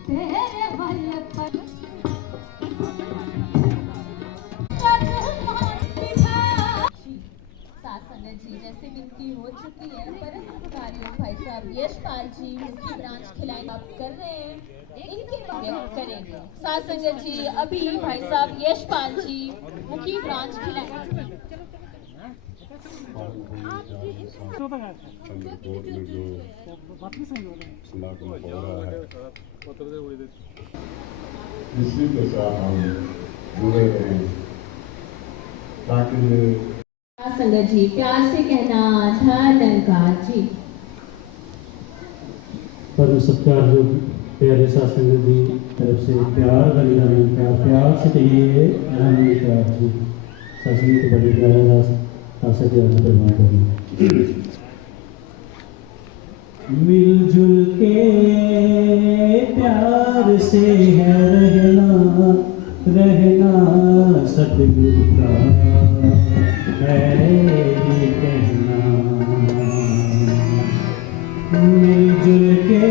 तेरे बल पर शासन जी जैसे विनती हो चुकी है, परम अधिकारियों भाई साहब यशपाल जी मुख्य ब्रांच खिलाई आप कर रहे हैं, इनके व्यक्त करेंगे। शासन जी अभी भाई साहब यशपाल जी मुख्य ब्रांच खिलाई इसी के साथ हम जुड़े रहें ताकि संगत जी प्यार से कहना धन्यवाद जी। परम सत्कार जो प्यारे शासन जी तरफ से प्यार बलिदान का प्यार से चाहिए धन्यवाद जी। शासन को बड़ी प्यारा शासन जी प्रदान करें। मिलजुल के प्यार से है रहना सतगुरु का है ये कहना। मिलजुल के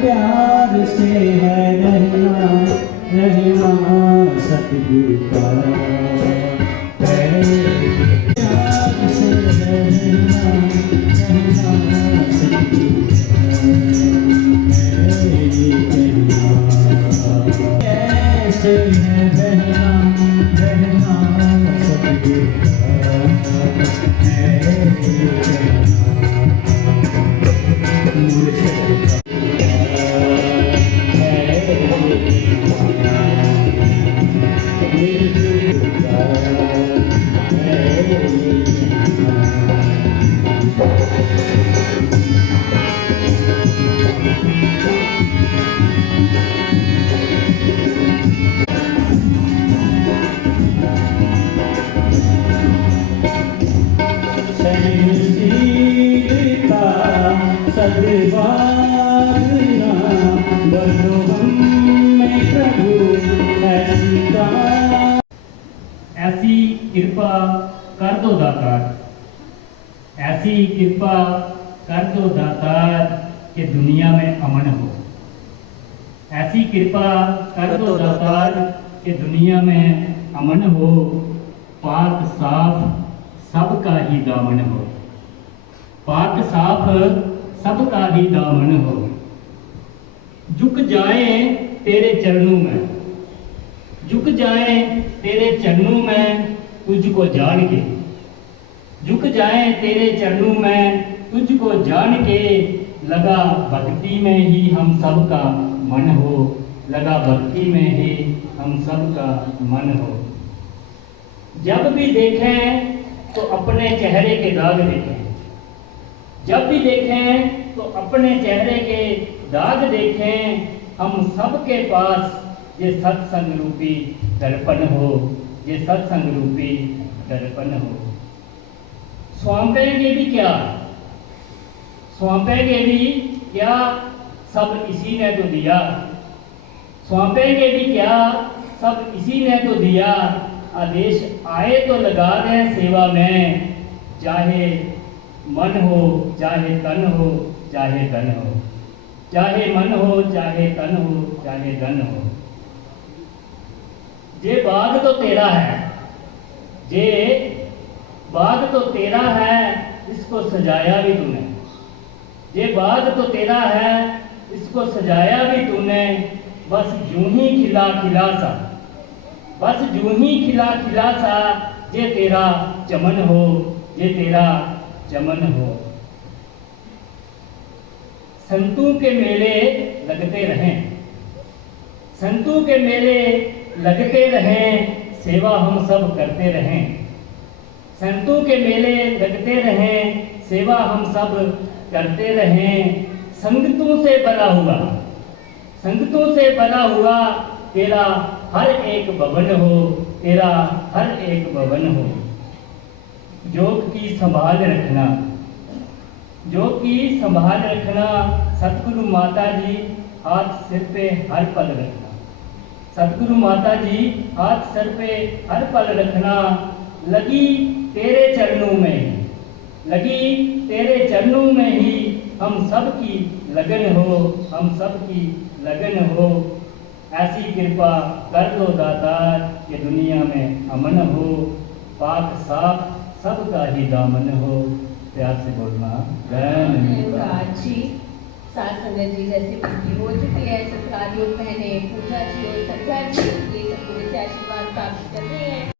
प्यार से है रहना सतगुरु का है। प्यार से है रहना सतगुरु का है ये कहना। कैसे है रहना सतगुरु का है ये ऐसी कृपा कर दो दातार, ऐसी कृपा कर दो दातार कि दुनिया में अमन हो। ऐसी कृपा कर दो दातार कि दुनिया में अमन हो। पाक साफ सबका ही दामन हो। पाक साफ सबका ही दामन हो। झुक जाए तेरे चरणों में, झुक जाए तेरे चरणों में तुझको जान के। झुक जाए तेरे चरणों में तुझको जान के। लगा भक्ति में ही हम सबका मन हो। लगा भक्ति में ही हम सबका मन हो। जब भी देखें तो अपने चेहरे के दाग देखें। जब भी देखें तो अपने चेहरे के दाग देखें। हम सबके पास ये सत्संग रूपी दर्पण हो। ये सत्संग रूपी दर्पण हो। सौंपेंगे भी क्या, सौंपेंगे भी क्या, सब इसी ने तो दिया। सौंपेंगे भी क्या, सब इसी ने तो दिया। आदेश आए तो लगा दें सेवा में। चाहे मन हो चाहे तन हो चाहे धन हो। चाहे मन हो चाहे तन हो चाहे धन हो। ये बाग तो तेरा है, ये बाग तो तेरा है, इसको सजाया भी तूने। ये बाग तो तेरा है, इसको सजाया भी तूने। बस यूं ही खिला खिला सा, बस यूं ही खिला खिला सा। ये तेरा चमन हो, ये तेरा चमन हो। संतों के मेले लगते रहें, संतों के मेले लगते रहें। सेवा हम सब करते रहें। संतों के मेले लगते रहें। सेवा हम सब करते रहें। संगतों से बना हुआ, संगतों से बना हुआ तेरा हर एक भवन हो। तेरा हर एक भवन हो। योग की संभाल रखना, योग की संभाल रखना। सतगुरु माता जी हाथ सिर पे हर पल रखना। सतगुरु माता जी हाथ सिर पे हर पल रखना। लगी तेरे चरणों में, लगी तेरे चरणों में ही हम सब की लगन हो, हम सब की लगन हो। ऐसी कृपा कर दो दातार कि दुनिया में अमन हो, पाक साफ सबका ही दामन हो। प्यार से बोलना धन्यवाद जी। साथ संगत जी जैसे विनती हो चुकी है, सत्कार योग बहने पूजा जी और संध्या जी ये सदगुरु से आशीर्वाद प्राप्त कर रहे हैं।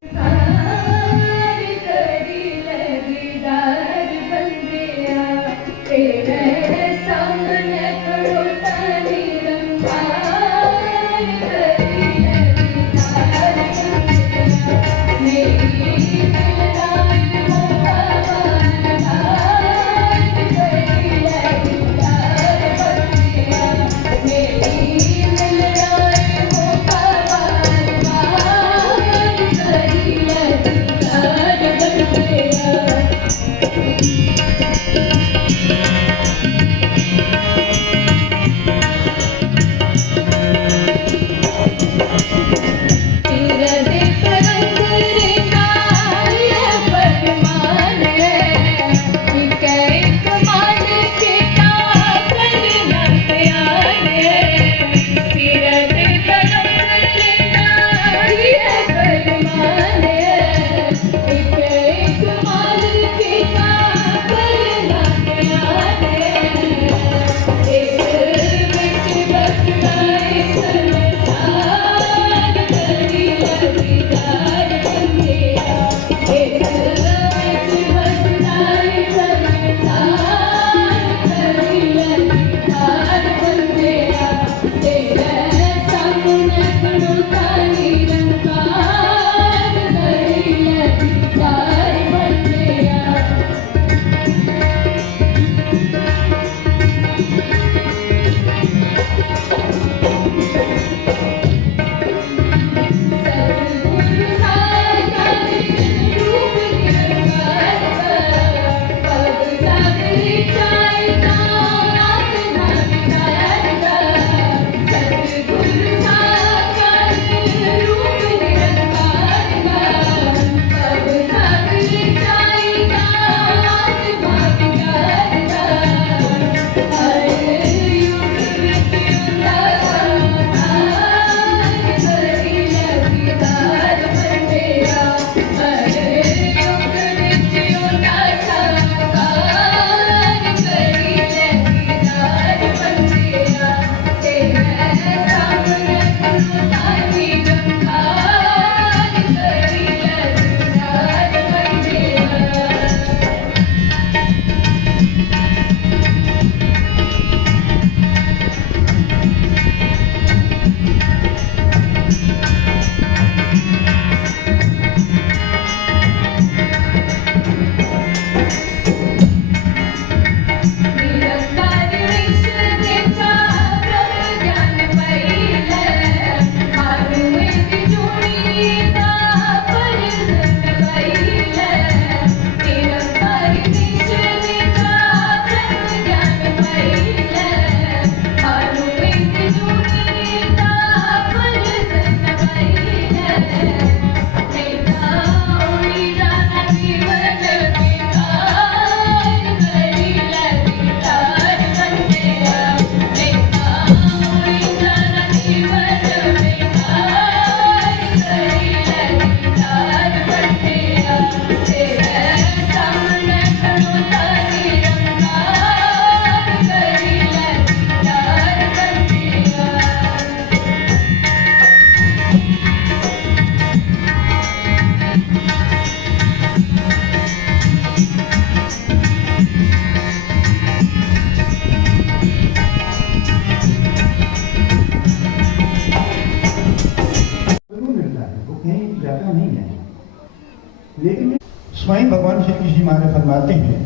लेकिन स्वयं भगवान श्री कृष्ण महाराज फरमाते हैं,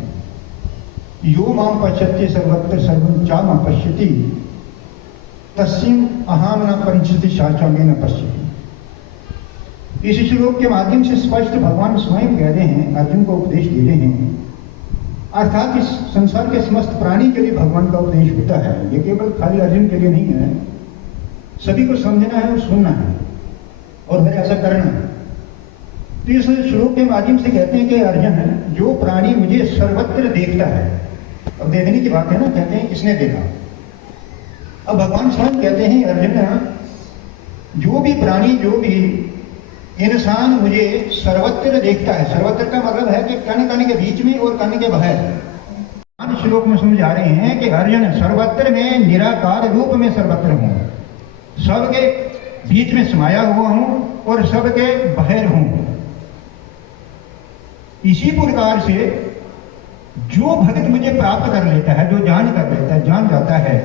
यो माम पश्यति सर्वत्र सर्वं चा मां पश्यति तस्मिन् अहम न परिचिति साचा में न पश्यति। इस श्लोक के माध्यम से स्पष्ट भगवान स्वयं कह रहे हैं, अर्जुन को उपदेश दे रहे हैं। अर्थात इस संसार के समस्त प्राणी के लिए भगवान का उपदेश होता है, ये केवल खाली अर्जुन के लिए नहीं है, सभी को समझना है और सुनना है और फिर ऐसा करना है। तो इस श्लोक के माध्यम से कहते हैं कि अर्जुन, जो प्राणी मुझे सर्वत्र देखता है, अब देखने की बात है ना, कहते हैं किसने देखा, अब भगवान स्वयं कहते हैं अर्जुन, जो भी प्राणी, जो भी इंसान मुझे सर्वत्र देखता है, सर्वत्र का मतलब है कि कण कण के बीच में और कण के बाहर। श्लोक में समझा रहे हैं कि अर्जुन, सर्वत्र में निराकार रूप में सर्वत्र हूं, सबके बीच में समाया हुआ हूं और सबके बाहर हूं। इसी प्रकार से जो भक्त मुझे प्राप्त कर लेता है, जो जान कर लेता है, जान जाता है,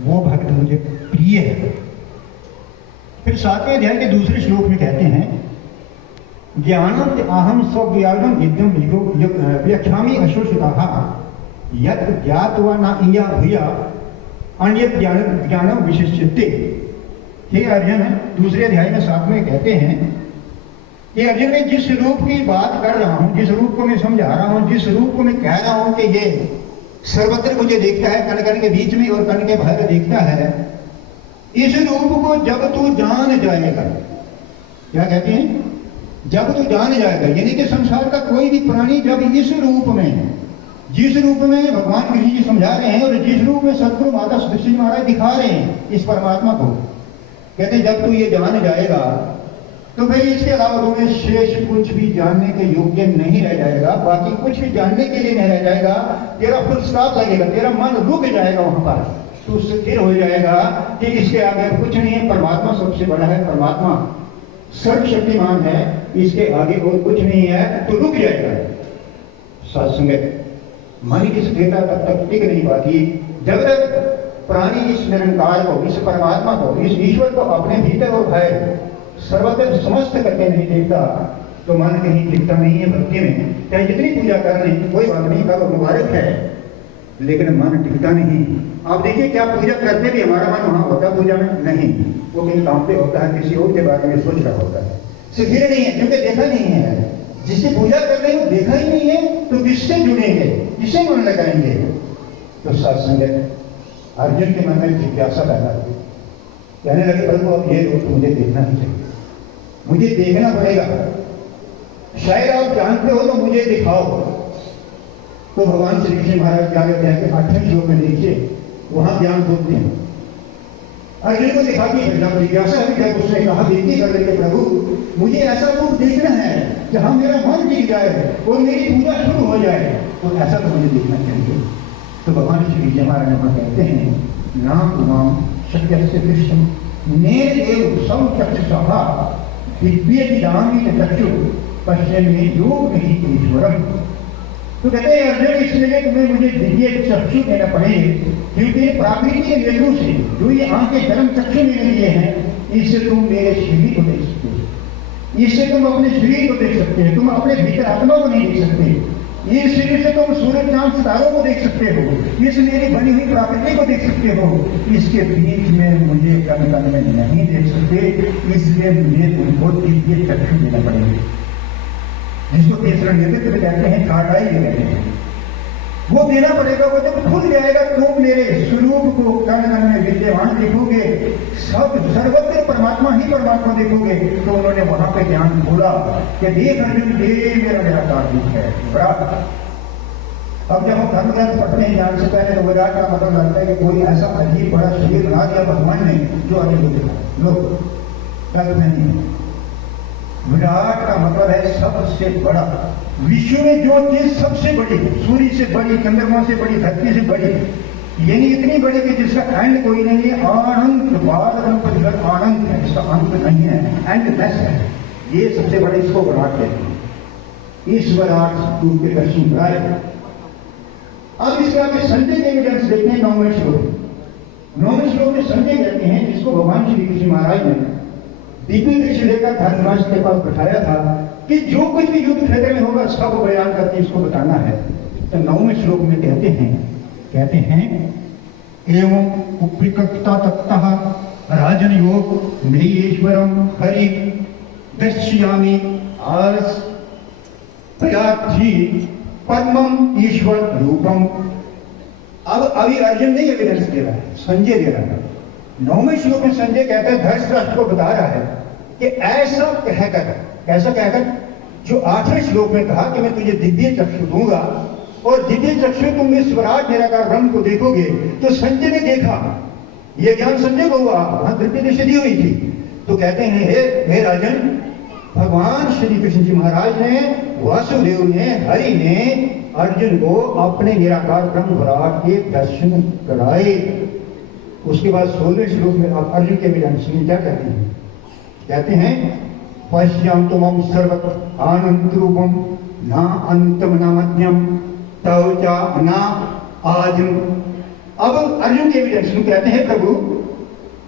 वो भक्त मुझे प्रिय है। फिर 7वें अध्याय के दूसरे श्लोक में कहते हैं, ज्ञानम अहम स्वज्ञानम विद्यम व्याख्यामि अशोषिताः यत् ज्ञात्वा न इया भूया अन्यत् ज्ञानम विशिष्यते। हे अर्जुन, दूसरे अध्याय में 7वें कहते हैं कि अर्जुन, मैं जिस रूप की बात कर रहा हूं, जिस रूप को मैं समझा रहा हूं, जिस रूप को मैं कह रहा हूं कि ये सर्वत्र मुझे देखता है, कण कण के बीच में और कण के बाहर देखता है, इस रूप को जब तू जान जाएगा, क्या कहते हैं, जब तू जान जाएगा, यानी कि संसार का कोई भी प्राणी जब इस रूप में, जिस रूप में भगवान कृष्ण जी समझा रहे हैं और जिस रूप में सदगुरु माता सुदर्शन जी महाराज दिखा रहे हैं इस परमात्मा को, कहते हैं जब तू ये जान जाएगा तो भाई इसके अलावा तुम्हें शेष कुछ भी जानने के योग्य नहीं रह जाएगा, बाकी कुछ भी जानने के लिए नहीं रह जाएगा। तेरा फुल स्टॉप लगेगा, तेरा मन रुक जाएगा वहां पर, तो स्थिर हो जाएगा कि इसके आगे कुछ नहीं है, परमात्मा सबसे बड़ा है, परमात्मा सर्वशक्तिमान है, इसके आगे और कुछ नहीं है, तो रुक जाएगा। सत्संग मन की स्थिरता तब तक टिक नहीं पाती जब तक प्राणी इस निरंकार को, इस परमात्मा को, इस ईश्वर को अपने भीतर और बाहर सर्वत्र समस्त करके नहीं देखता, तो मन कहीं टिकता नहीं है भक्ति में। चाहे जितनी पूजा कर लें, कोई बात नहीं, कब मुबारक है, लेकिन मन टिकता नहीं। आप देखिए, क्या पूजा करते भी हमारा मन वहां होता है पूजा में? नहीं, वो कहीं काम पे होता है, किसी और के बारे में सोच रहा होता है, स्थिर नहीं है, क्योंकि देखा नहीं है। जिसे पूजा कर रहे हो देखा ही नहीं है, तो किससे जुड़ेंगे, किससे मन लगाएंगे? तो सत्संग अर्जुन के मन में जिज्ञासा पैदा हुई, कहने लगे प्रभु अब ये रूप मुझे देखना ही चाहिए, मुझे देखना पड़ेगा, शायद आप जानते हो तो मुझे दिखाओ। तो भगवान श्री कृष्ण महाराज ज्ञान अध्याय के 8वें श्लोक में देखिए, वहां ज्ञान बोलते हैं, अर्जुन को दिखा दी जिज्ञासा है। जब उसने कहा विनती कर रहे प्रभु मुझे ऐसा रूप देखना है जहां मेरा मन टिक जाए और मेरी पूजा शुरू हो जाए, तो ऐसा तो मुझे देखना चाहिए। तो भगवान श्री कृष्ण महाराज कहते हैं, नाम उमाम शक्य से कृष्ण नेर सौ चक्षुषा दिव्य दिदामी चक्षु पश्चिमी योग नहीं ईश्वरम। तो कहते हैं अर्जुन, इसलिए तुम्हें मुझे दिव्य चक्षु देना पड़ेगा, क्योंकि प्राकृतिक नेत्रों से जो ये आंखें जन्म चक्षु मैंने लिए हैं, इससे तुम मेरे शरीर को देख सकते हो, इससे तुम अपने शरीर को देख सकते हो, तुम अपने भीतर आत्मा को नहीं देख सकते। इस शरीर से तुम सूर्य चांद सितारों को देख सकते हो, इस मेरी बनी हुई प्रकृति को देख सकते हो, इसके बीच में मुझे कण कण में नहीं देख सकते, इसलिए मुझे तुमको दिव्य चक्षु देना पड़ेगा, जिसको तीसरा नेतृत्व कहते हैं, काटाई कहते हैं, वो देना पड़ेगा। वो जब खुल जाएगा तुम मेरे स्वरूप को कण कण में विद्यमान देखोगे, सब सर्वत्र परमात्मा ही परमात्मा देखोगे। तो उन्होंने वहां पे ज्ञान बोला कि देख अर्जुन, ये मेरा निराकार रूप है, विराट। अब जब हम धर्म ग्रंथ पढ़ते हैं ज्ञान से पहले, तो विराट का मतलब लगता है कि कोई ऐसा अजीब बड़ा शरीर बना दिया भगवान ने जो अभी लोग नहीं। विराट का मतलब है सबसे बड़ा, विश्व में जो चीज सबसे बड़ी, सूर्य से बड़ी, चंद्रमा से बड़ी, धरती से बड़ी, यानी इतनी बड़ी कि जिसका एंड कोई नहीं है। अनंत बाल आनंद है, इसका अंत नहीं है, एंडलेस है, ये सबसे बड़े, इसको विराट कहते हैं। इस विराट रूप के दर्शन कराए। अब इसके आगे संजय के एविडेंस देखते हैं 9वें श्लोक। 9वें श्लोक में संजय कहते हैं, जिसको भगवान श्री कृष्ण महाराज ने दिव्य दृष्टि लेकर धर्मराष्ट्र के पास बैठाया था कि जो कुछ भी युद्ध क्षेत्र में होगा सब बयान करके इसको बताना है। तो 9वें श्लोक में कहते हैं एवं उपविकक्ता तत्तः राजन योग नैश्वरम हरि दर्शयामि आस प्रयार्थी परमम ईश्वर रूपम। अब अभी अर्जुन नहीं एविडेंस दे रहा है, संजय दे रहा है। 9वें श्लोक में संजय कहता है, धर्मराष्ट्र को बता रहा है कि ऐसा कहकर, कैसा कहकर, जो 8वें श्लोक में कहा कि मैं तुझे दिव्य चक्षु दूंगा और दिव्य चक्षु तुम इस विराट निराकार ब्रह्म को देखोगे। तो संजय ने देखा ये ज्ञान संजय को हुआ, वहां द्रव्य दृष्टि दी हुई थी। तो कहते हैं हे राजन, भगवान श्री कृष्ण जी महाराज ने, वासुदेव ने, हरि ने अर्जुन को अपने निराकार ब्रह्म विराट के दर्शन कराए। उसके बाद 16वें श्लोक में आप अर्जुन के विधान सुनिए क्या कहते हैं। कहते हैं पश्याम तुम सर्वत आनंद रूपम ना अंतम न मध्यम तव चा ना आदिम। अब अर्जुन के विधान कहते हैं प्रभु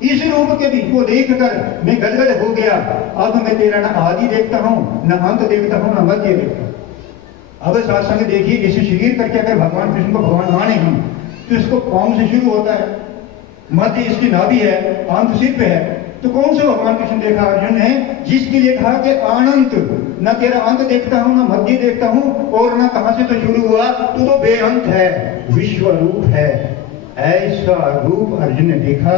इस रूप के बीच को देखकर मैं गदगद हो गया। अब मैं तेरा न आदि देखता हूं, न अंत देखता हूं, न मध्य देखता हूं। अब सत्संग देखिए, इसे शरीर करके अगर भगवान कृष्ण को भगवान माने हम, तो इसको पांव से शुरू होता है, मध्य इसकी नाभि है, अंत सिर पे है। तो कौन से भगवान कृष्ण देखा अर्जुन ने? जिसके लिए कहा कि अनंत, न तेरा अंत देखता हूं, न मध्य देखता हूं, और न कहां से तो शुरू हुआ, तो बेअंत है, विश्व रूप है। ऐसा रूप अर्जुन ने देखा,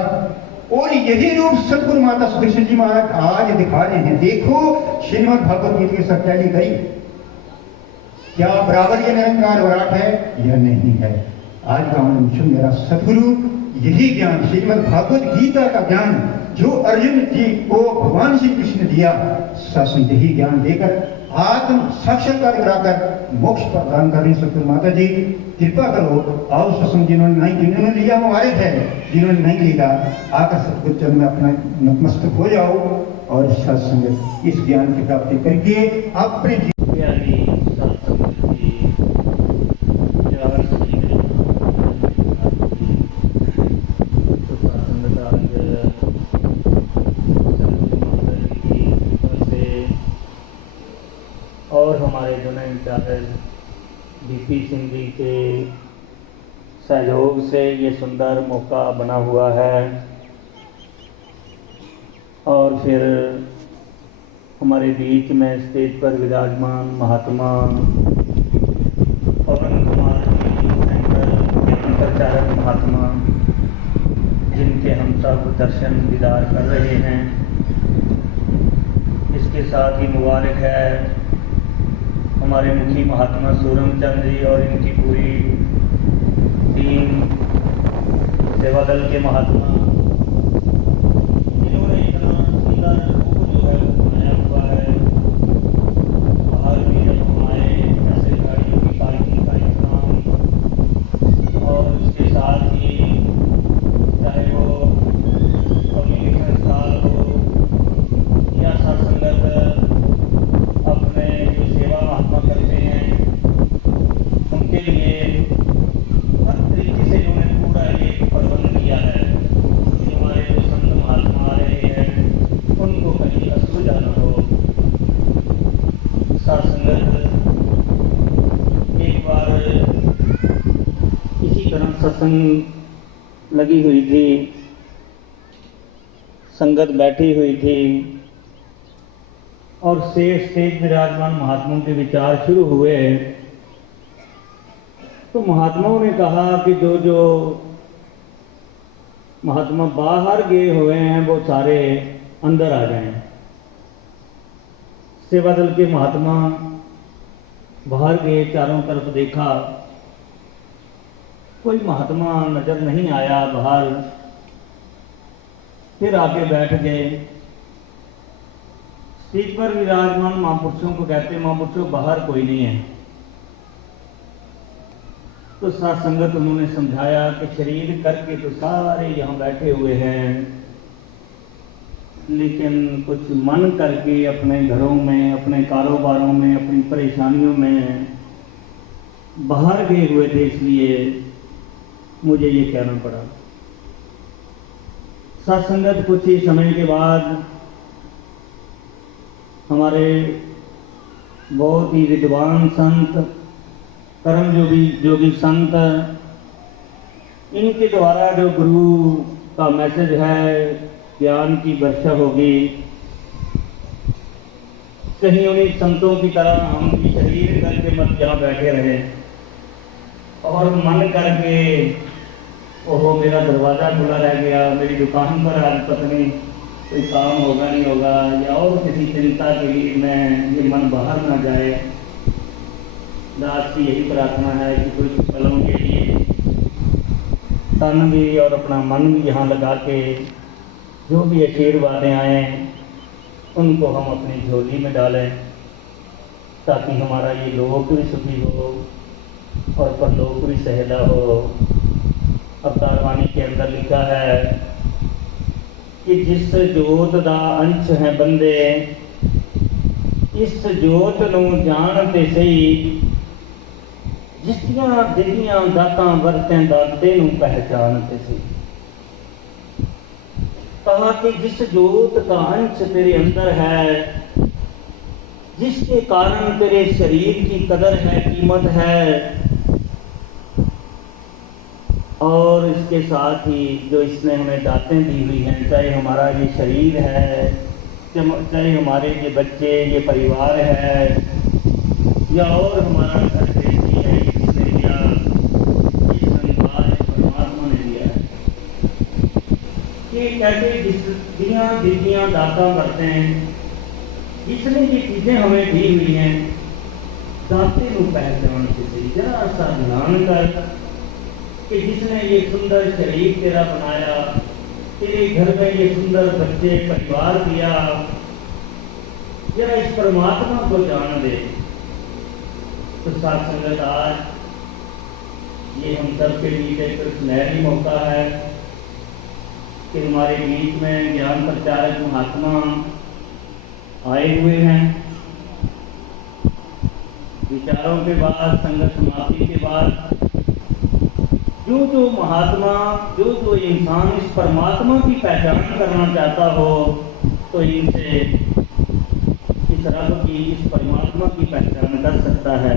और यही रूप सतगुरु माता कृष्ण जी महाराज आज दिखा रहे हैं। देखो श्रीमद् भागवत गीता की सत्याली करी, क्या बराबर ये निरंकार विराट है? यह नहीं है। आज का मनुष्य मेरा सतगुरु यही ज्ञान, श्रीमद् भागवत गीता का ज्ञान जो अर्जुन जी को भगवान श्री कृष्ण ने दिया, सत्संग यही ज्ञान देकर आत्म साक्षात्कार कराकर मोक्ष प्रदान कर रही सतगुरु माता जी। कृपा करो, आओ सत्संग जिन्होंने लिया हमारे थे, जिन्होंने नहीं लिया आकर सतगुरु चरण में अपना नतमस्तक हो जाओ और सत्संग इस ज्ञान की प्राप्ति करके अपने और हमारे जुने इंचार्ज डीपी सिंह जी के सहयोग से ये सुंदर मौका बना हुआ है। और फिर हमारे बीच में स्टेज पर विराजमान महात्मा पवन कुमार अंतरचारक महात्मा, जिनके हम सब दर्शन दीदार कर रहे हैं। इसके साथ ही मुबारक है हमारे मुखी महात्मा सूरम चंद जी और इनकी पूरी टीम, सेवा दल के महात्मा, इन्होंने इतना सुंदर रूप जो है वो बनाया हुआ है। बाहर भी जब हमारे ऐसे गाड़ियों की पार्किंग का इंतजाम, और इसके साथ ही चाहे वो कम्युनिकेशन स्थल हो या सत्संगत अपने जो सेवा महात्मा करते हैं, उनके लिए हर तरीके से उन्होंने पूरा एक प्रबंध किया है कि हमारे जो संत महात्मा आ रहे हैं उनको कहीं असुविधा न हो। सत्संगत एक बार इसी तरह सत्संग लगी हुई थी, संगत बैठी हुई थी और स्टेज विराजमान महात्माओं के विचार शुरू हुए। तो महात्माओं ने कहा कि जो जो महात्मा बाहर गए हुए हैं वो सारे अंदर आ जाएं। सेवा दल के महात्मा बाहर गए, चारों तरफ देखा, कोई महात्मा नजर नहीं आया बाहर। फिर आके बैठ गए। स्टेज पर विराजमान महापुरुषों को कहते, महापुरुषों बाहर कोई नहीं है। तो साथ संगत उन्होंने समझाया कि शरीर करके तो सारे यहाँ बैठे हुए हैं, लेकिन कुछ मन करके अपने घरों में, अपने कारोबारों में, अपनी परेशानियों में बाहर गए हुए थे, इसलिए मुझे ये कहना पड़ा। सत्संगत कुछ ही समय के बाद हमारे बहुत ही विद्वान संत, कर्म जोगी संत, इनके द्वारा जो गुरु का मैसेज है, ज्ञान की वर्षा होगी। कहीं उन्हीं संतों की तरह हम भी शरीर करके मत यहाँ बैठे रहे और मन करके ओहो मेरा दरवाज़ा खुला रह गया, मेरी दुकान पर आज पत्नी कोई काम होगा नहीं होगा, या और किसी चिंता के लिए मैं ये मन बाहर ना जाए। दास की यही प्रार्थना है कि कुछ पलों के लिए तन भी और अपना मन भी यहाँ लगा के जो भी आशीर्वादें आए उनको हम अपनी झोली में डालें, ताकि हमारा ये लोक भी सुखी हो और परलोक भी सहेला हो। अवतार वाणी के अंदर लिखा है कि जिस जोत दा अंश है बंदे, इस जोत नूं जानते सही, जिसदियां दिव्यां दातां वरतें दाते नूं पहचानते सही। कहा कि जिस जोत का अंश तेरे अंदर है, जिसके कारण तेरे शरीर की कदर है, कीमत है, और इसके साथ ही जो इसने हमें दातें दी हुई हैं, चाहे हमारा ये शरीर है, चाहे हमारे ये बच्चे, ये परिवार है, या और हमारा घर देती है, इसने दिया, इस संसार इस परमात्मा ने दिया है। कि कैसे दिव्यां दाता करते हैं, इसने ये चीज़ें हमें दी हुई हैं, दाते को पहचान से जरा सा ध्यान कर कि जिसने ये सुंदर शरीर तेरा बनाया, तेरे घर में ये सुंदर बच्चे परिवार दिया, जरा इस परमात्मा को जान दे। तो साथ संगत, आज ये हम सब के लिए एक सुनहरी मौका है कि हमारे बीच में ज्ञान प्रचारक महात्मा आए हुए हैं। विचारों के बाद, संगत समाप्ति के बाद, जो महात्मा, जो इंसान इस परमात्मा की पहचान करना चाहता हो, तो इनसे इस रब की, इस परमात्मा की पहचान कर सकता है।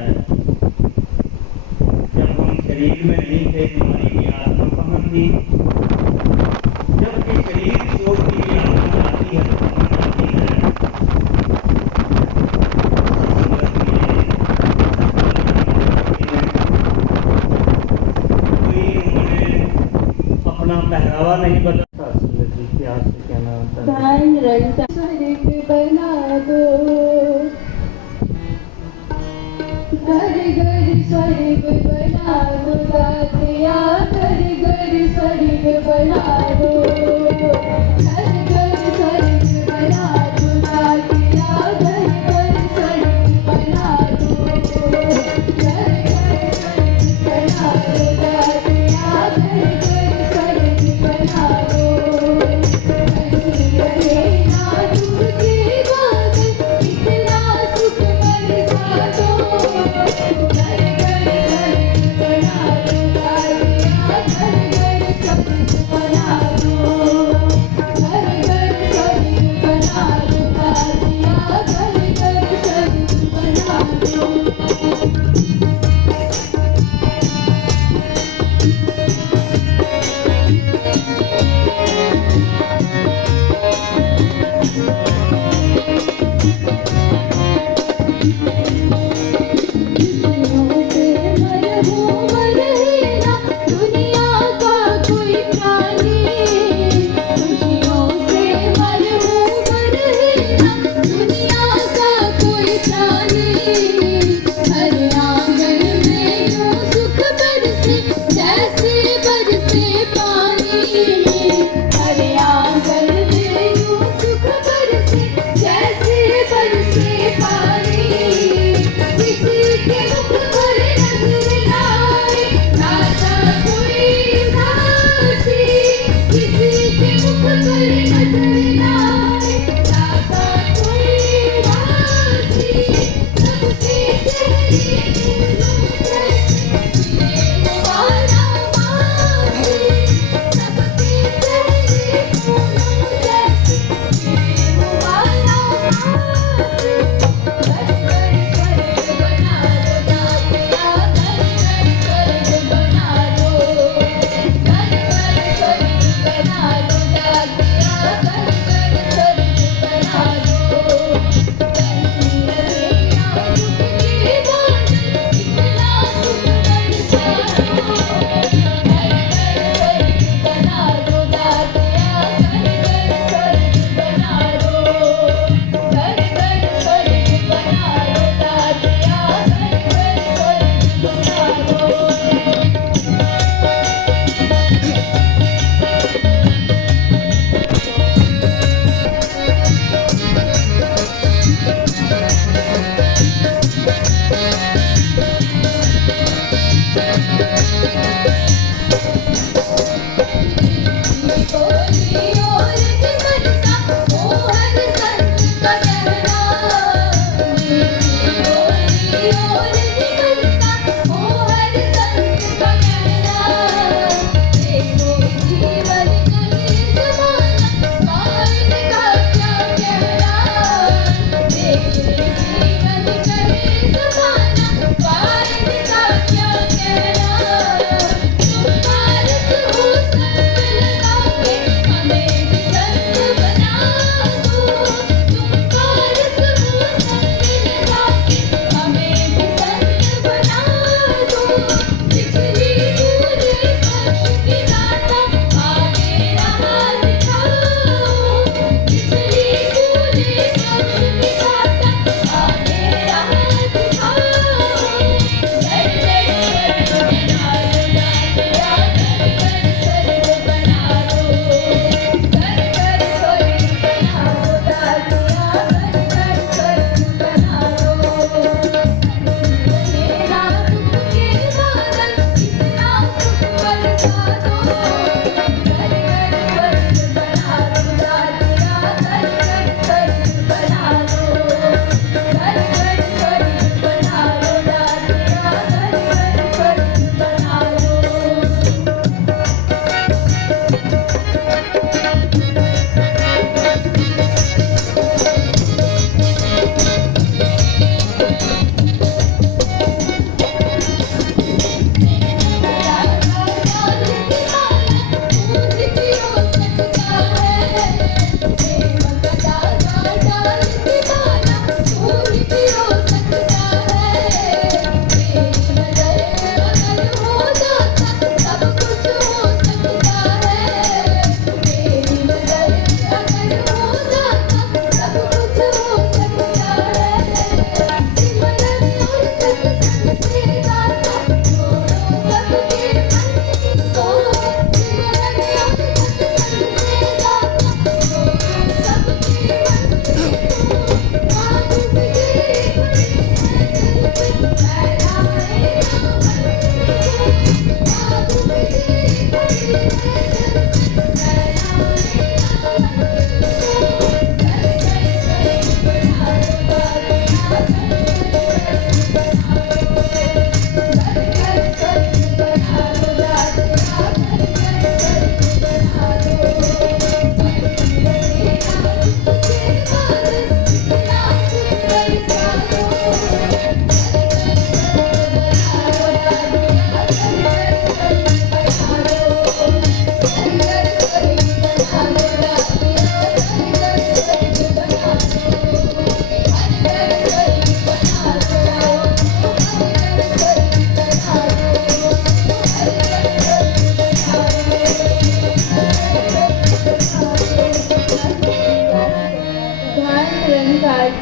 जब हम शरीर में नहीं थे, हमारी ये आत्मा कहाँ थी? जब ये शरीर छोड़ती हुई आत्मा आती है तो कहाँ आती है? पहरावा नहीं बदलता। प्यार से कहना स्वर्ग बना दो, घर घर स्वर्ग बना दो दातिया, घर घर स्वर्ग बना दो, घर घर स्वर्ग बना दो दातिया, घर घर स्वर्ग बना दो, घर घर स्वर्ग बना दो दातिया, घर घर स्वर्ग बना दो। रहे ना तुझे बात, इतना सुख बरसा दो, घर घर स्वर्ग बना दो दातिया, घर घर स्वर्ग बना दो।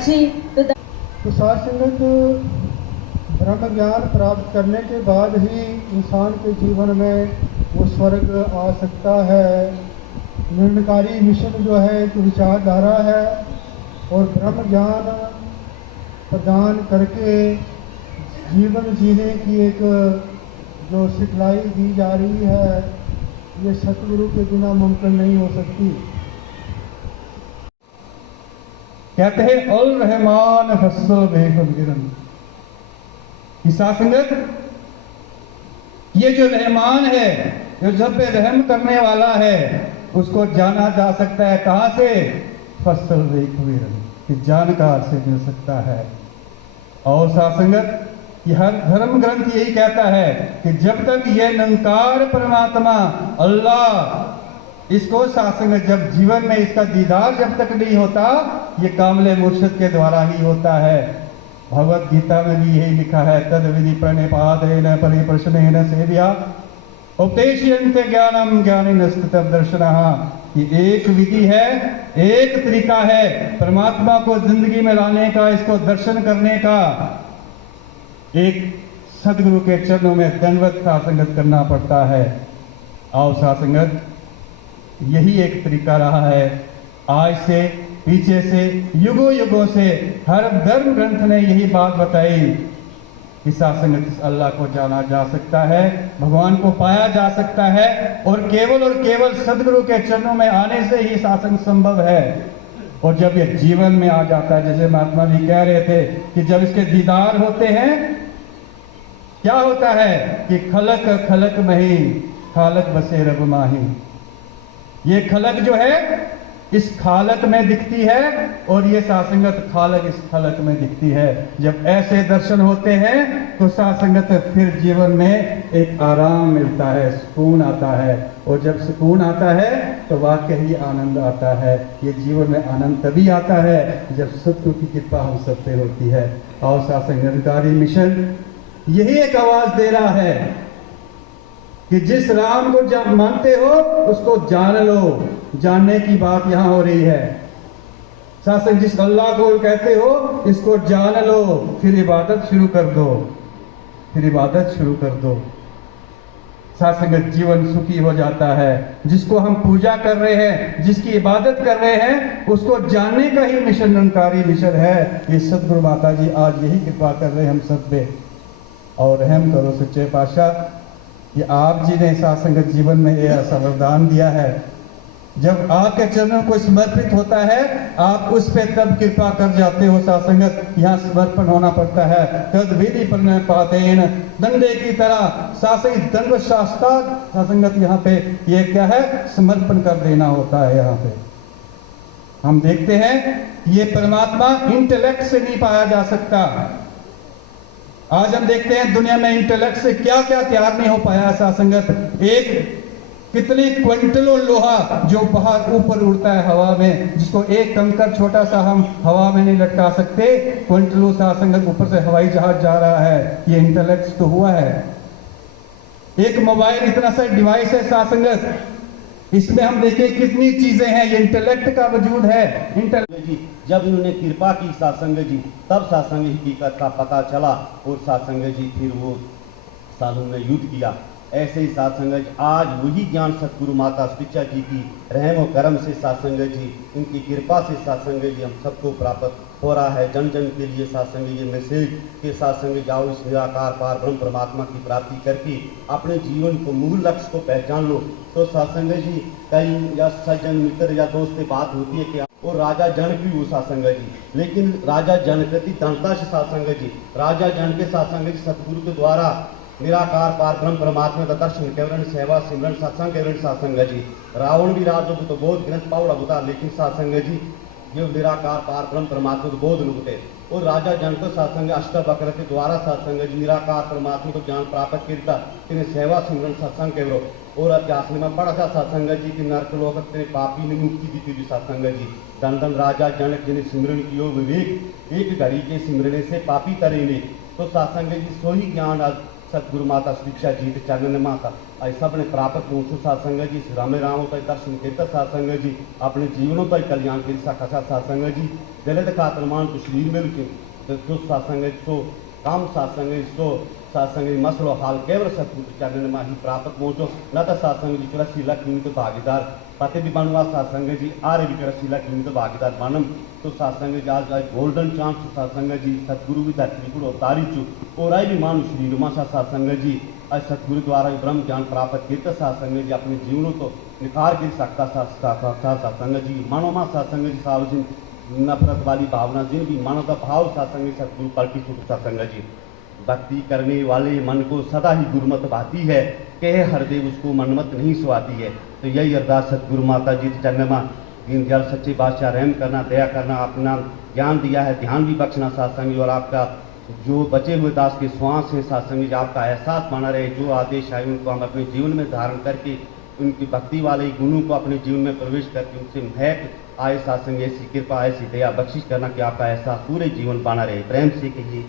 तो साथ संगत ब्रह्म ज्ञान प्राप्त करने के बाद ही इंसान के जीवन में वो स्वर्ग आ सकता है। निर्णकारी मिशन जो है एक विचारधारा है और ब्रह्म ज्ञान प्रदान करके जीवन जीने की एक जो सिखलाई दी जा रही है, ये सतगुरु के बिना मुमकिन नहीं हो सकती। कहते हैं अल रहमान फसल बेखुदगिरन। संगत ये जो रहमान है, जो सब पे रहम करने वाला है, उसको जाना जा सकता है कहाँ से? फसल बेखुदगिरन, कि जानकार से मिल सकता है। और संगत ये हर धर्म ग्रंथ यही कहता है कि जब तक ये निरंकार परमात्मा अल्लाह इसको शासन में जब जीवन में इसका दीदार जब तक नहीं होता, ये कामले मुर्शिद के द्वारा ही होता है। भगवत गीता में भी यही लिखा है, तद विधि प्रणिपातेन परिप्रश्नेन सेव्या उपदेश्यन्ते ज्ञानम ज्ञानिनस्ततः दर्शनः। ये एक विधि है, एक तरीका है परमात्मा को जिंदगी में लाने का, इसको दर्शन करने का। एक सदगुरु के चरणों में दंडवत सासंगत करना पड़ता है। आओ सासंगत, यही एक तरीका रहा है आज से, पीछे से, युगों युगों से हर धर्म ग्रंथ ने यही बात बताई कि सासंगत अल्लाह को जाना जा सकता है, भगवान को पाया जा सकता है और केवल सदगुरु के चरणों में आने से ही सासंग संभव है। और जब ये जीवन में आ जाता है, जैसे महात्मा जी कह रहे थे कि जब इसके दीदार होते हैं, क्या होता है कि खलक खलक मही खालक बसे रब माही। ये खलक जो है इस खालक में दिखती है और ये सासंगत खालक इस खलक में दिखती है। जब ऐसे दर्शन होते हैं तो सासंगत फिर जीवन में एक आराम मिलता है, सुकून आता है। और जब सुकून आता है तो वाकई ही आनंद आता है। ये जीवन में आनंद तभी आता है जब सतगुरु की कृपा हम सब पे होती है। और सासंगतकारी मिशन यही एक आवाज दे रहा है कि जिस राम को जब मानते हो उसको जान लो। जानने की बात यहां हो रही है। शासन जिस अल्लाह को कहते हो इसको जान लो, फिर इबादत शुरू कर दो, फिर इबादत शुरू कर दो। सासंगत जीवन सुखी हो जाता है। जिसको हम पूजा कर रहे हैं, जिसकी इबादत कर रहे हैं, उसको जानने का ही मिशन निरंकारी मिशन है। ये सदगुरु माता जी आज यही कृपा कर रहे हैं हम सब पे। और रहम करो सच्चे पातशाह, ये आप जी ने सासंगत जीवन में ये ऐसा वरदान दिया है। जब आपके चरणों को समर्पित होता है, आप उस पे तब कृपा कर जाते हो। सासंगत यहाँ समर्पण होना पड़ता है। तद विधि प्रणिपातेन दंडे की तरह सासंगत दंड शास्त्र सासंगत यहाँ पे ये क्या है, समर्पण कर देना होता है। यहाँ पे हम देखते हैं ये परमात्मा इंटेलेक्ट से नहीं पाया जा सकता। आज हम देखते हैं दुनिया में इंटेलेक्ट से क्या क्या तैयार नहीं हो पाया। सासंगत एक कितने क्विंटलों लोहा जो बाहर ऊपर उड़ता है हवा में, जिसको एक कंकर छोटा सा हम हवा में नहीं लटका सकते, क्विंटलों साथ संगत ऊपर से हवाई जहाज जा रहा है। ये इंटेलेक्ट तो हुआ है। एक मोबाइल इतना सा डिवाइस है साथ संगत, इसमें हम देखें कितनी चीजें हैं, ये इंटेलेक्ट का वजूद है। जी जब इन्होंने कृपा की सत्संग जी, तब सत्संग हकीकत का पता चला और सत्संग जी फिर वो सालों में युद्ध किया। ऐसे ही सत्संग जी आज वही ज्ञान सतगुरु माता सुचित्रा जी की रहम और करम से सत्संग जी, इनकी कृपा से सत्संग जी हम सबको प्राप्त हो रहा है। जन जन के लिए सत्संग ये मैसेज के सत्संग जाओ इस निराकार पार ब्रह्म परमात्मा की प्राप्ति करके अपने जीवन को मूल लक्ष्य को पहचान लो। तो सत्संग जी कई या सज्जन मित्र या दोस्त से बात होती है कि और राजा जनक भी वो सत्संग जी, लेकिन राजा जनक की दंता से सत्संग जी, राजा जनक के सत्संग जी सतगुरु के द्वारा निराकार पार ब्रह्म परमात्मा का दर्शन केवरण सेवा सिमरन सत्संग केवरण सत्संग जी। रावण भी राजो तो बोध ग्रंथ पावड़ा होता, लेकिन सत्संग जी जो निराकार पार ब्रह्म परमात्मा को बोध लुगते और राजा जनक सत्संग अष्टवक्र के द्वारा सत्संग जी निराकार परमात्मा को ज्ञान प्राप्त करता, तिने सेवा सिमरन सत्संग केवरो और अध्यास में पढ़ा था सत्संग जी की नरक लोक तेरे पापी ने मुक्ति दी थी सत्संग जी। धन धन राजा जनक जिन्हें सिमरन कियो विवेक, एक घड़ी के सिमरने से पापी तरेने। तो सत्संग जी सोही ज्ञान आज सतगुरु माता सुचित्रा जी के चरण माता आज सबने प्राप्त पहुँचो सत्संग जी। रामे राम होता दर्शन करता सत्संग जी, अपने जीवनों का कल्याण कर सका सत्संग जी। दलित खातर मान तो शरीर मिल के तो सत्संग सो काम सत्संग सो सत्संग मसलो हाल केवल सतगुरु चरण में ही प्राप्त पहुँचो। न तो सत्संग जी 84 लाख तो भागीदार पति भी बनवा सत्संग जी आरे भी 84 लाख तो भागीदार बनम। तो सत्संग जी आज गोल्डन चांस सत्संग जी सतगुरु भी धरती को उतारी चु और आई भी मानु शरीर मासा सत्संग जी आज सतगुरु द्वारा ब्रह्म ज्ञान प्राप्त करता सत्संग जी अपने जीवनों तो निखार कर सकता सत्संग जी। मानो मां सत्संग जी साव जिन नफरत वाली भावना जिन भी मानवता भाव सत्संग सतगुरु पलटी छूट सत्संग जी। भक्ति करने वाले मन को सदा ही गुरुमत भाती है, कहे हरदेव उसको मनमत नहीं सुहाती है। तो यही अरदास सतगुरु माता जी के चरण में दीनदयाल सच्चे बादशाह रहम करना दया करना, अपना ज्ञान दिया है ध्यान भी बख्शना सत्संग और आपका जो बचे हुए दास के श्वास हैं सत्संग आपका एहसास बना रहे। जो आदेश आए उनको हम अपने जीवन में धारण करके उनकी भक्ति वाले गुणों को अपने जीवन में प्रवेश करके उनसे महक आए सत्संग ऐसी कृपा ऐसी दया बख्शिश करना कि आपका एहसास पूरे जीवन बना रहे। प्रेम से कहिए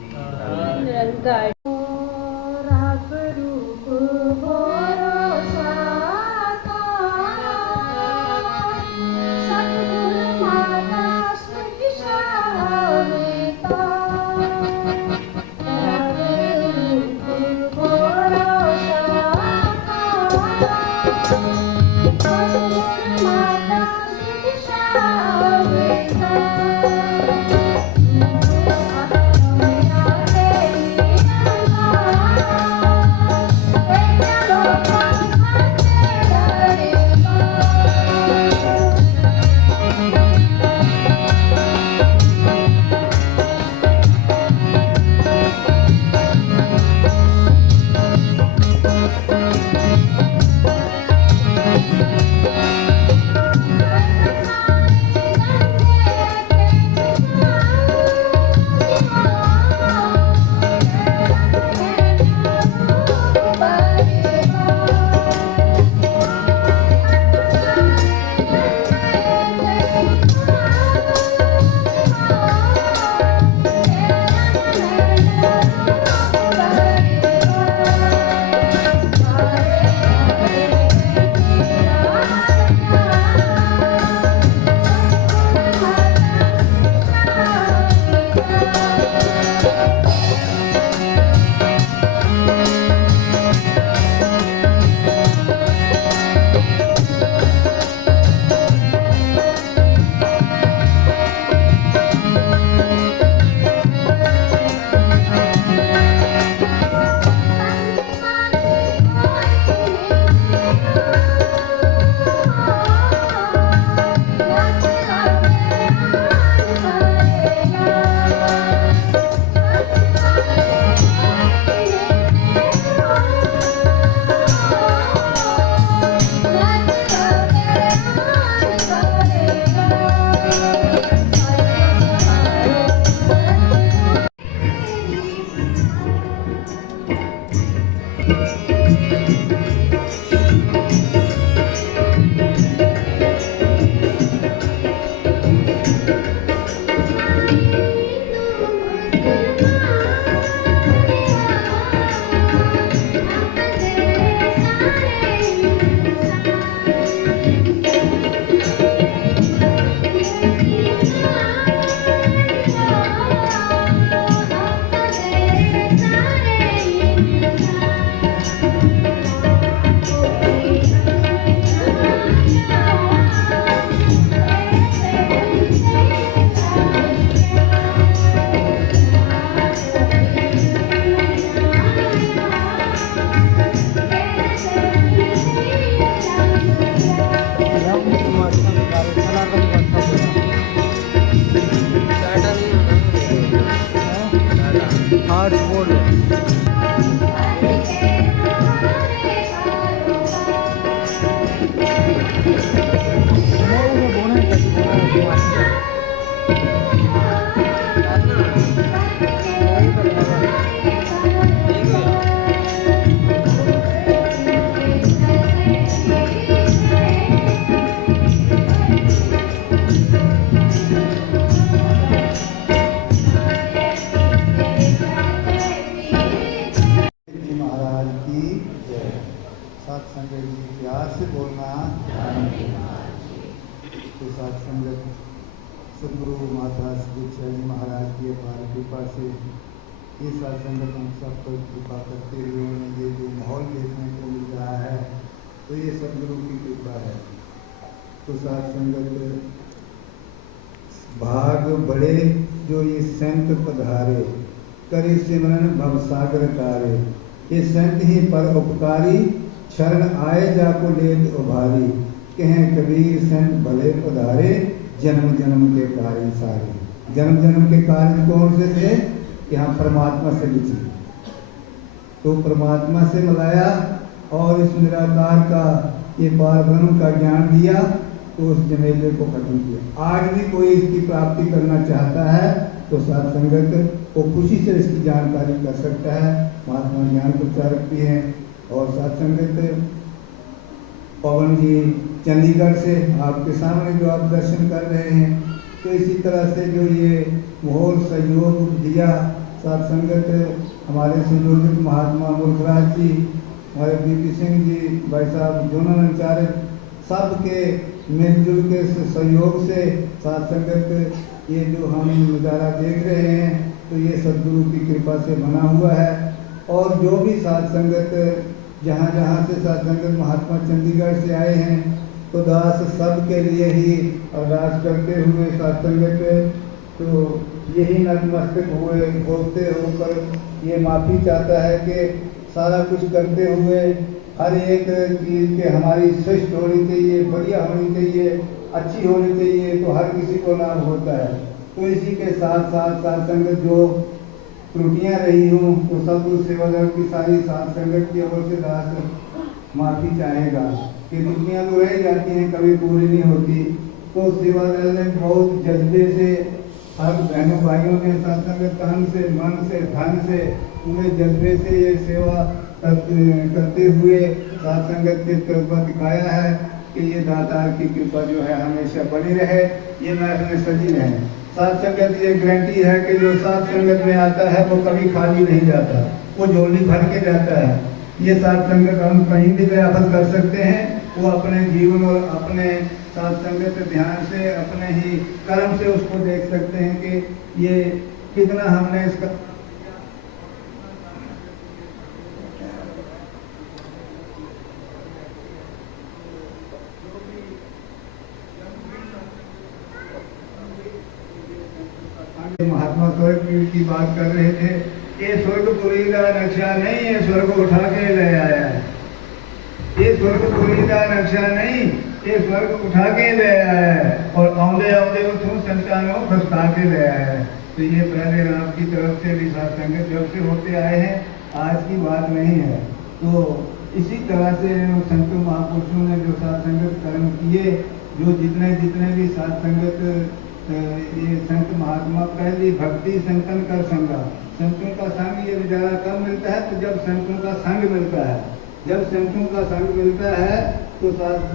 तो साथ संगत सदगुरु माता श्री दीक्षाजी महाराज की अपार कृपा से ये साथ संगत हम सब पर कृपा करते हुए उन्हें ये जो माहौल देखने को मिल रहा है तो ये सदगुरु की कृपा है। तो साथ संगत भाग बड़े जो ये संत पधारे करे सिमरन भवसागर तारे, ये संत ही पर उपकारी शरण आए जाको लेत उभारी, कहें कबीर संत भले पधारे जन्म जन्म के कार्य सारे। जन्म जन्म के कार्य कौन से थे? यहाँ परमात्मा से मिले, तो परमात्मा से मिलाया और इस निराकार का ये पार ब्रह्म का ज्ञान दिया तो उस जमेले को खत्म किया। आज भी कोई इसकी प्राप्ति करना चाहता है तो साथ संगत वो खुशी से इसकी जानकारी कर सकता है। महात्मा ज्ञान प्रचारक भी हैं और साथ संगत पवन जी चंडीगढ़ से आपके सामने जो आप दर्शन कर रहे हैं, तो इसी तरह से जो ये माहौल सहयोग दिया साथ संगत हमारे संयोजक महात्मा मुल्खराज जी, हमारे बीपी सिंह जी, भाई साहब जोनाचार्य, सब के मिलजुल के सहयोग से साथ संगत ये जो हम नज़ारा देख रहे हैं तो ये सदगुरु की कृपा से बना हुआ है। और जो भी साथ संगत जहाँ जहाँ से साथ संगत महात्मा चंडीगढ़ से आए हैं तो दास सब के लिए ही अरदास करते हुए साथ संगत तो यही नतमस्तक हुए बोलते होकर ये माफ़ी चाहता है कि सारा कुछ करते हुए हर एक चीज़ के हमारी श्रेष्ठ होनी चाहिए, बढ़िया होनी चाहिए, अच्छी होनी चाहिए, तो हर किसी को लाभ होता है। तो इसी के साथ साथ साथ संगत जो त्रुटियां रही हूँ तो सब सेवादार की सारी साथ संगत की ओर से दास माफ़ी चाहेगा कि त्रुटियां तो रह जाती हैं, कभी पूरी नहीं होती। तो सेवादार ने बहुत जज्बे से हर बहनों भाइयों ने साथ संगत तन से मन से धन से पूरे जज्बे से ये सेवा करते हुए साथ संगत के कृपा दिखाया है कि ये दातार की कृपा जो है हमेशा बनी रहे, ये महफिल सजी रहे। साथ संगत ये गारंटी है कि जो साथ संगत में आता है वो कभी खाली नहीं जाता, वो झोली भर के जाता है। ये साथ संगत हम कहीं भी व्यापक कर सकते हैं, वो अपने जीवन और अपने साथ संगत ध्यान से अपने ही कर्म से उसको देख सकते हैं कि ये कितना हमने इसका महात्मा स्वर्ग की बात कर रहे थे। ये स्वर्गपुरी का नक्शा नहीं है, स्वर्ग उठा के ले आया है। ये स्वर्गपुरी का नक्शा नहीं, ये स्वर्ग उठा के ले आया है और औंधे औंधे उठूं संतानों खसका के ले आया है। तो ये पहले राम की तरफ से भी साथ संगत जब से होते आए हैं, आज की बात नहीं है। तो इसी तरह से संत महापुरुषों ने जो साथ संगत कर्म किए, जो जितने जितने भी साथ संगत ये संत महात्मा पहली भक्ति संतन का संगा, संतों का संग ये ज़्यादा कम मिलता है। तो जब संतों का संग मिलता है, जब संतों का संग मिलता है तो साथ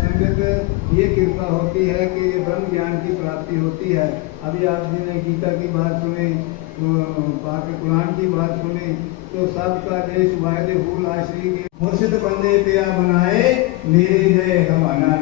संगत ये कृपा होती है कि ये ब्रह्म ज्ञान की प्राप्ति होती है। अभी आप जी ने गीता की बात सुनी, तो पाक कुरान की बात सुनी, तो सबका देश वायदे फूल आश्री के मुर्शिद बंदे पिया बनाए मेरे जय हमाना।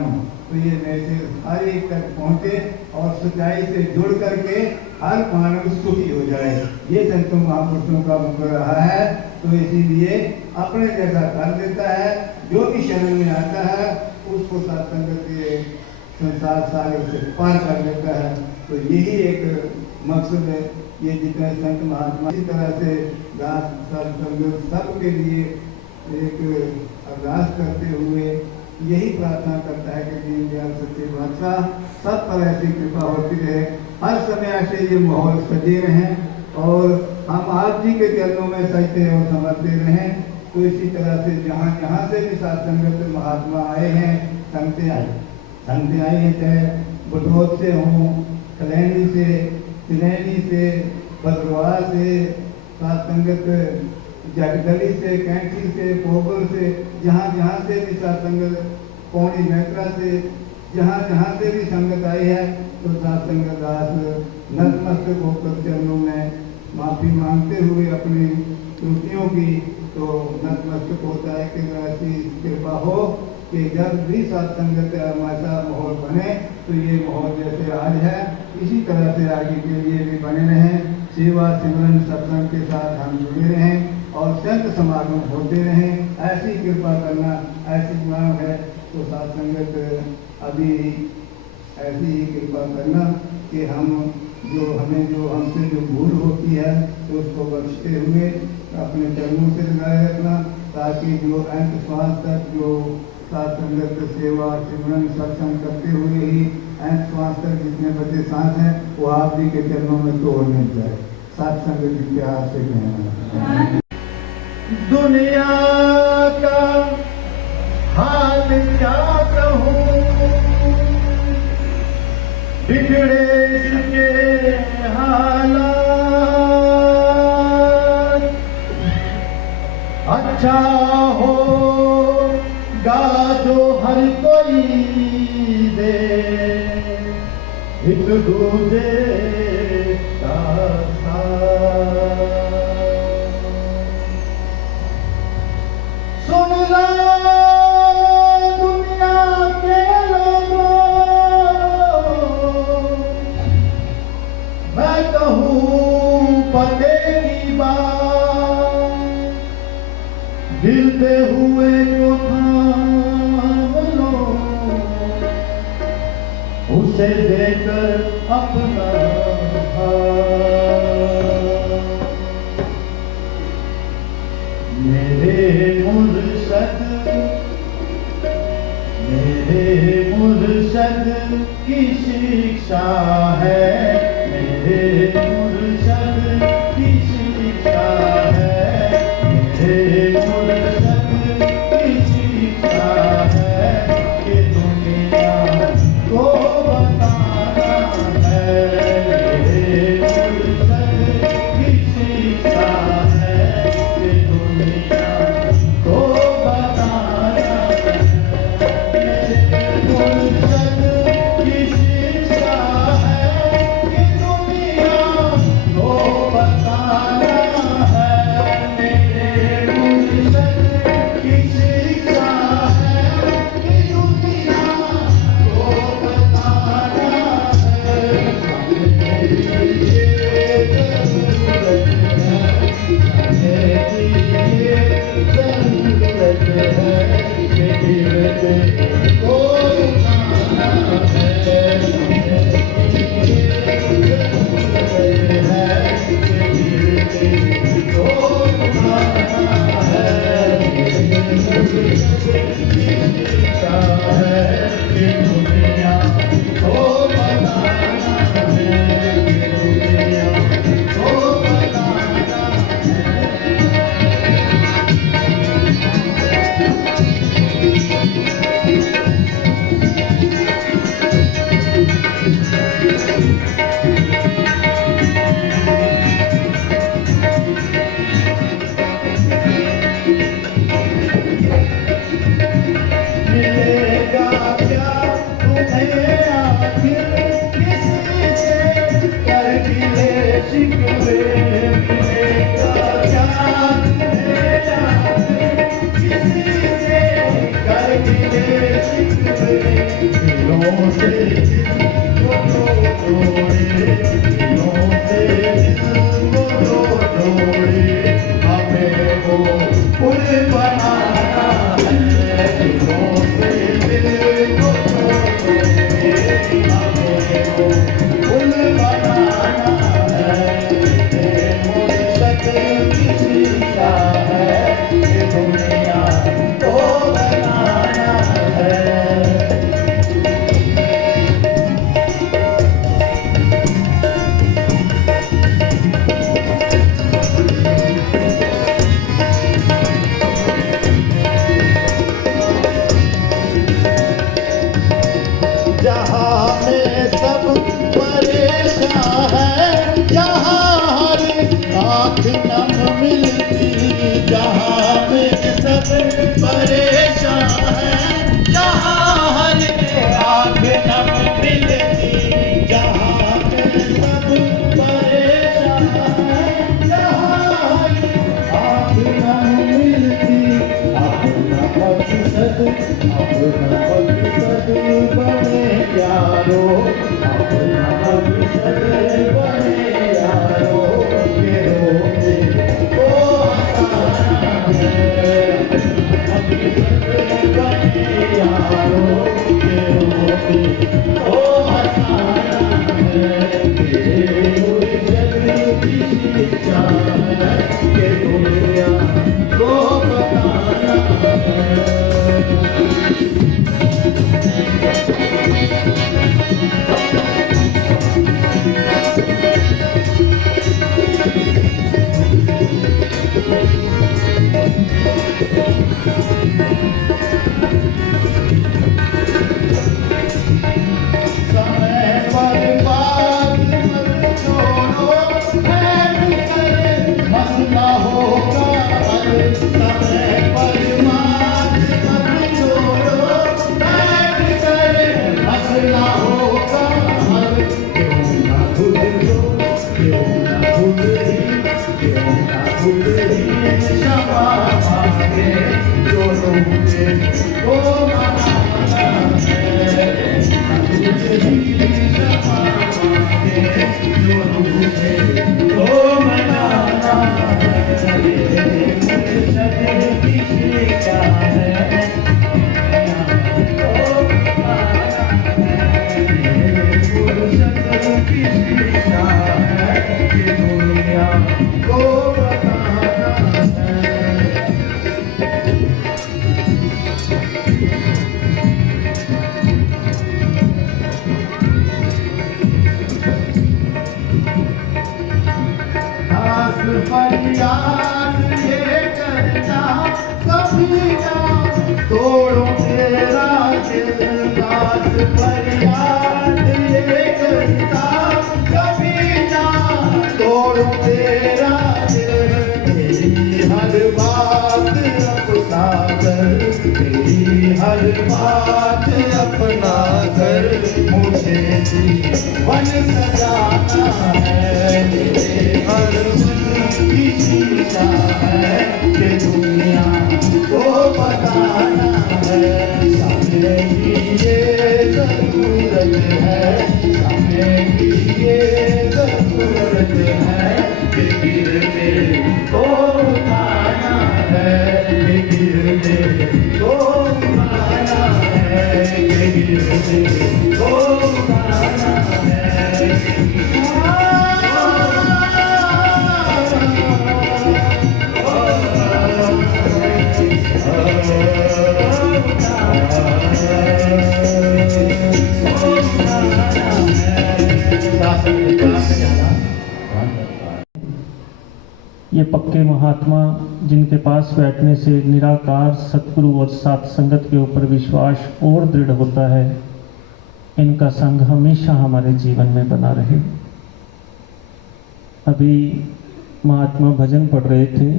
तो ये मैसेज हर एक तक पहुँचे और सच्चाई से जुड़ करके हर मानव सुखी हो जाए, ये संतों महापुरुषों का मुख्य रहा है। तो इसीलिए अपने जैसा कर देता है, जो भी शरण में आता है उसको साथ संगत के संसार सागर से पार कर देता है। तो यही एक मकसद है। ये जितने संत महात्मा इसी तरह से दास संगत सबके लिए एक अरदास करते हुए यही प्रार्थना करता है कि दीनदयाल सच्चे बादशाह सब पर ऐसी कृपा होती रहे, हर समय ऐसे ये माहौल सजे रहें और हम आप जी के चरणों में सजते और समझते रहें। तो इसी तरह से जहाँ जहाँ से भी साथ संगत महात्मा आए हैं, संगतें आई हैं, चाहे बटोत से हों, कलैनी से, तिलैनी से, भद्रवाह से, साथ संगत जगदली से, कैंची से, पोगल से, जहाँ जहाँ से भी साथ संगत, पौड़ी नेत्रा से, जहाँ जहाँ से भी संगत आई है, तो साथ संगत दास नतमस्तक होकर चरणों में माफ़ी मांगते हुए अपनी त्रुटियों की तो नतमस्तक होता है कि ऐसी कृपा हो कि जब भी सत्संगत ऐसा माहौल बने तो ये माहौल जैसे आज है इसी तरह से आगे के लिए भी बने रहें। सेवा सिमरन सत्संग के साथ हम जुड़े रहें और संत समागम होते रहें, ऐसी कृपा करना। ऐसी मांग है तो सत्संगत अभी ऐसी ही कृपा करना कि हम जो हमसे जो भूल होती है तो उसको बख्शते हुए अपने चरणों से लगाए रखना, ताकि जो अंत श्वास तक जो सत्संगत सेवा सिमरन सत्संग करते हुए ही अंत श्वास तक जितने बचे सांस हैं वो आप जी के चरणों में तोड़ नहीं जाए। सत्संग जी प्यार से कहना। दुनिया का हाल क्या कहूँ, बिगड़े चुके हालात, अच्छा होगा जो हर कोई दे एक दूजे का साथ। सुन लो दुनिया के लोगों, मैं कहूँ पते की बात, गिरते हुए को थाम लो, उसे देकर अपना हाथ। मेरे मुर्शद की शिक्षा है, मेरे मुर्शद की शिक्षा है, मेरे मुर्शद की शिक्षा है कि दुनिया को बताना है। मेरे मुर्शद की शिक्षा है कि दुनिया को बताना है। मेरे मुर्शद की शिक्षा है ये पक्के महात्मा जिनके पास बैठने से निराकार सतगुरु और साथ संगत के ऊपर विश्वास और दृढ़ होता है, इनका संग हमेशा हमारे जीवन में बना रहे। अभी महात्मा भजन पढ़ रहे थे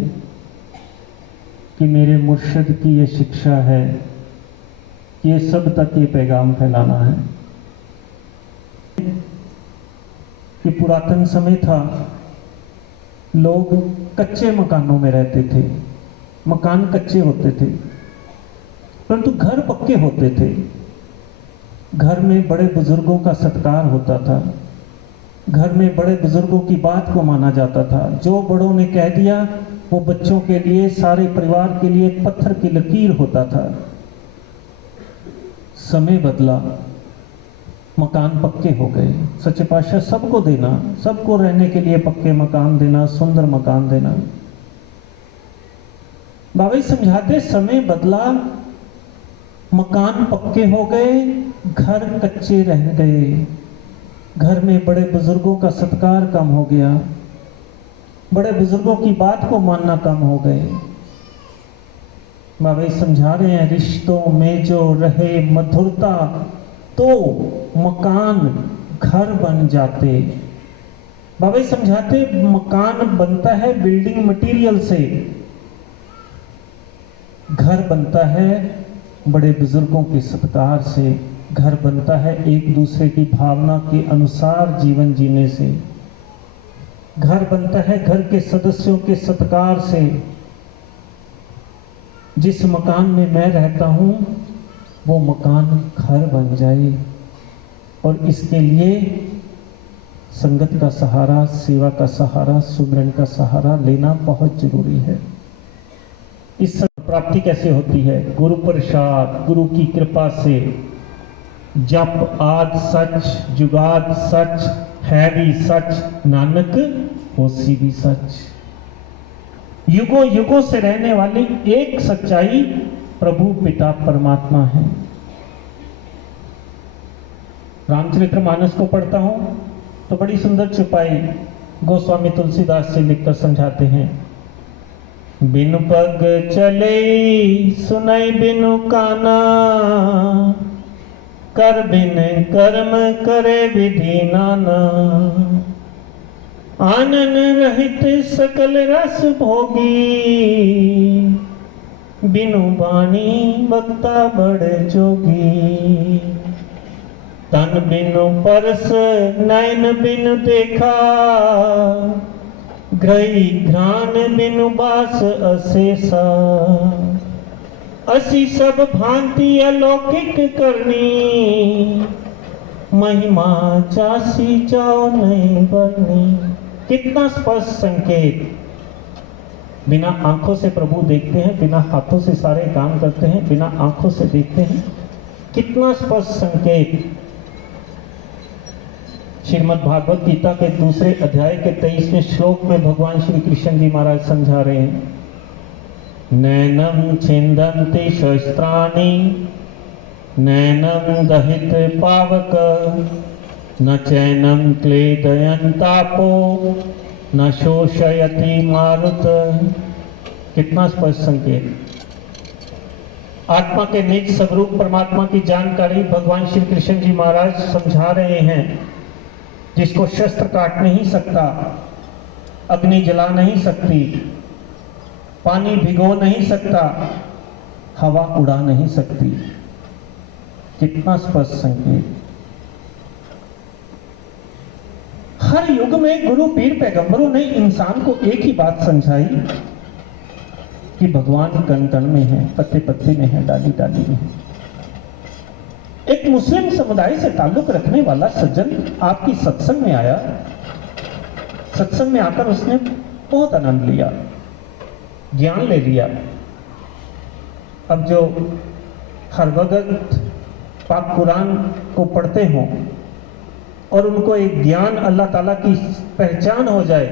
कि मेरे मुर्शिद की ये शिक्षा है, ये सब तक ये पैगाम फैलाना है कि पुरातन समय था, लोग कच्चे मकानों में रहते थे, मकान कच्चे होते थे, परंतु घर पक्के होते थे। घर में बड़े बुजुर्गों का सत्कार होता था, घर में बड़े बुजुर्गों की बात को माना जाता था। जो बड़ों ने कह दिया वो बच्चों के लिए, सारे परिवार के लिए पत्थर की लकीर होता था। समय बदला, मकान पक्के हो गए। सच्चे पातशाह सबको देना, सबको रहने के लिए पक्के मकान देना, सुंदर मकान देना। बाबा जी समझाते समय बदला, मकान पक्के हो गए, घर कच्चे रह गए। घर में बड़े बुजुर्गों का सत्कार कम हो गया, बड़े बुजुर्गों की बात को मानना कम हो गए। बाबा जी समझा रहे हैं, रिश्तों में जो रहे मधुरता तो मकान घर बन जाते। बाबा जी समझाते, मकान बनता है बिल्डिंग मटेरियल से, घर बनता है बड़े बुजुर्गों के सत्कार से, घर बनता है एक दूसरे की भावना के अनुसार जीवन जीने से, घर बनता है घर के सदस्यों के सत्कार से। जिस मकान में मैं रहता हूं वो मकान घर बन जाए। और इसके लिए संगत का सहारा, सेवा का सहारा, सुमरन का सहारा लेना बहुत जरूरी है। इस प्राप्ति कैसे होती है? गुरु प्रसाद, गुरु की कृपा से। जप आद सच, जुगाद सच, है भी सच, नानक होसी भी सच। युगों युगों से रहने वाली एक सच्चाई प्रभु पिता परमात्मा है। रामचरितमानस को पढ़ता हूं तो बड़ी सुंदर चुपाई गोस्वामी तुलसीदास जी लिखकर समझाते हैं। बिनु पग चले सुनई बिनु काना, कर बिन कर्म करे विधि नाना। आनन रहित सकल रस भोगी, बिनु वाणी वक्ता बड़ जोगी। तन बिनु परस नयन बिनु देखा, ग्रही घ्राण बिनु बास अशेषा। असी सब भांति अलौकिक करनी, महिमा चासी जाओ नहीं बरनी। कितना स्पष्ट संकेत। बिना आंखों से प्रभु देखते हैं, बिना हाथों से सारे काम करते हैं, बिना आंखों से देखते हैं। कितना स्पष्ट संकेत। श्रीमद् भागवत गीता के दूसरे अध्याय के 23वें श्लोक में भगवान श्री कृष्ण जी महाराज समझा रहे हैं। नैनम छिंदन्ति शस्त्राणि, नैनम दहित पावक, न चैनम क्लेदयन्तापो, न शोषयति मारुत। कितना स्पष्ट संकेत। आत्मा के निज स्वरूप परमात्मा की जानकारी भगवान श्री कृष्ण जी महाराज समझा रहे हैं। जिसको शस्त्र काट नहीं सकता, अग्नि जला नहीं सकती, पानी भिगो नहीं सकता, हवा उड़ा नहीं सकती। कितना स्पष्ट संकेत। हर युग में गुरु पीर पैगंबरों ने इंसान को एक ही बात समझाई कि भगवान कण कण में है, पत्ते पत्ते में है, डाली डाली में है। एक मुस्लिम समुदाय से ताल्लुक रखने वाला सज्जन आपकी सत्संग में आया। सत्संग में आकर उसने बहुत आनंद लिया, ज्ञान ले लिया। अब जो हर वक्त पाक कुरान को पढ़ते हों और उनको एक ज्ञान अल्लाह ताला की पहचान हो जाए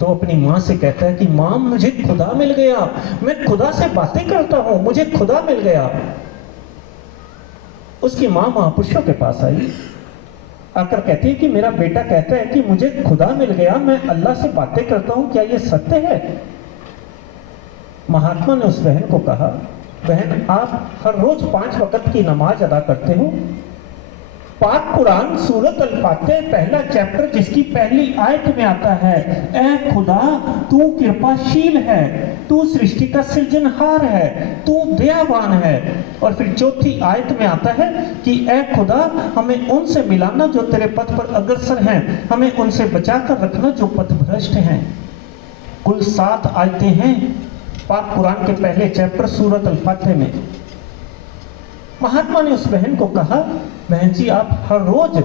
तो अपनी माँ से कहता है कि माँ मुझे खुदा मिल गया, मैं खुदा से बातें करता हूं, मुझे खुदा मिल गया। उसकी माँ महापुरुषों के पास आई, आकर कहती है कि मेरा बेटा कहता है कि मुझे खुदा मिल गया, मैं अल्लाह से बातें करता हूं, क्या यह सत्य है? महात्मा ने उस बहन को कहा, बहन आप हर रोज 5 वक्त की नमाज अदा करते हो। पाक कुरान सूरत अल-फातिहा पहला चैप्टर जिसकी पहली आयत में आता है, ऐ खुदा तू कृपाशील है, तू सृष्टि का सृजनहार है, तू दयावान है। और फिर चौथी आयत में आता है कि ऐ खुदा हमें उनसे मिलाना जो तेरे पथ पर अग्रसर हैं, हमें उनसे बचाकर रखना जो पथभ्रष्ट हैं। कुल 7 आयतें हैं पाक कुरान के पहले चैप्टर सूरत अल-फातिहा में। महात्मा ने उस बहन को कहा, बहन जी आप हर रोज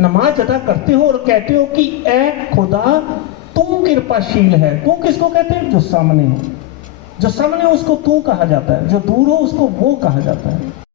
नमाज अदा करते हो और कहते हो कि ऐ खुदा तू कृपाशील है। तू किसको कहते हैं? जो सामने हो। जो सामने हो उसको तू कहा जाता है, जो दूर हो उसको वो कहा जाता है।